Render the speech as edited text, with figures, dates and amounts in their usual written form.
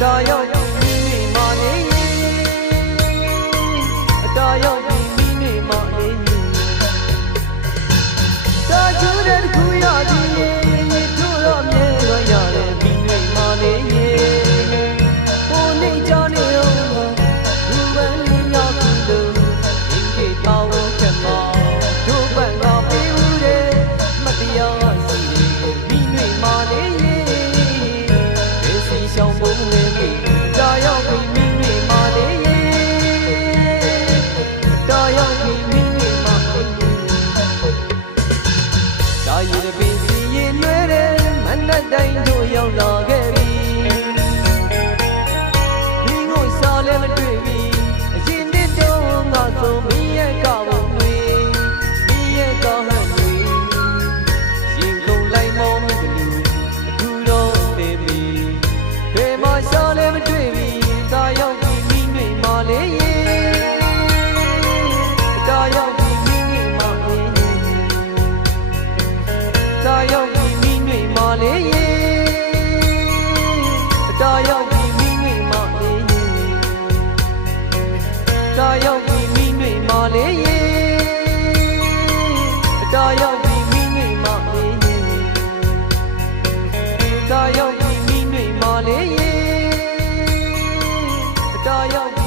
တာရောက်ပြီးမိမိမာလေးတာရောက်ပြီးမိမိမာလေးတာကျူတဲ့ခုရသည်တို့တော့မြဲတော့ရတယ်မိမိမာလေးဟိုနေကြနေအောင်လူပန်းလေးများကူလို့အင်းကြီးတောင်းခက်မှာတို့ပန်းကပေးဦးတယ်မတရားရှိတယ်မိမိမာလေးဘယ်စီရှောင်းဖို့လဲတာရောက်ပြီးမိမိမာလေးတာရောက်ပြီးမိမိမာလေးတာရည်ပင်စီရင်လွဲတယ်မနက်တိုင်းတို့ရောက်လာခဲ့ပြီဒီငိုစားလည်းမတွေ့ပြီအရင်နှစ်တော့ငါဆိုမင်းရဲ့ကောင်းဝင်မင်းရဲ့ကောင်းဟန်တွေရင်ကုန်လိုက်မောမိလူအခုတော့နေပြီဘယ်မှာရှာလည်းမတွေ့ပြီတာရောက်ပြီးမိမိမာလေးတာရောက်ပြီးမိမိမာလေးတာရောက်ပြီးမိမိမာလေးတာရောက်ပြီးမိမိမာလေးတာရောက်ပြီးမိမိမာလေးတာရောက်ပြီးမိမိမာလေးတာရောက်ပြီးမိမိမာလေးတာရောက်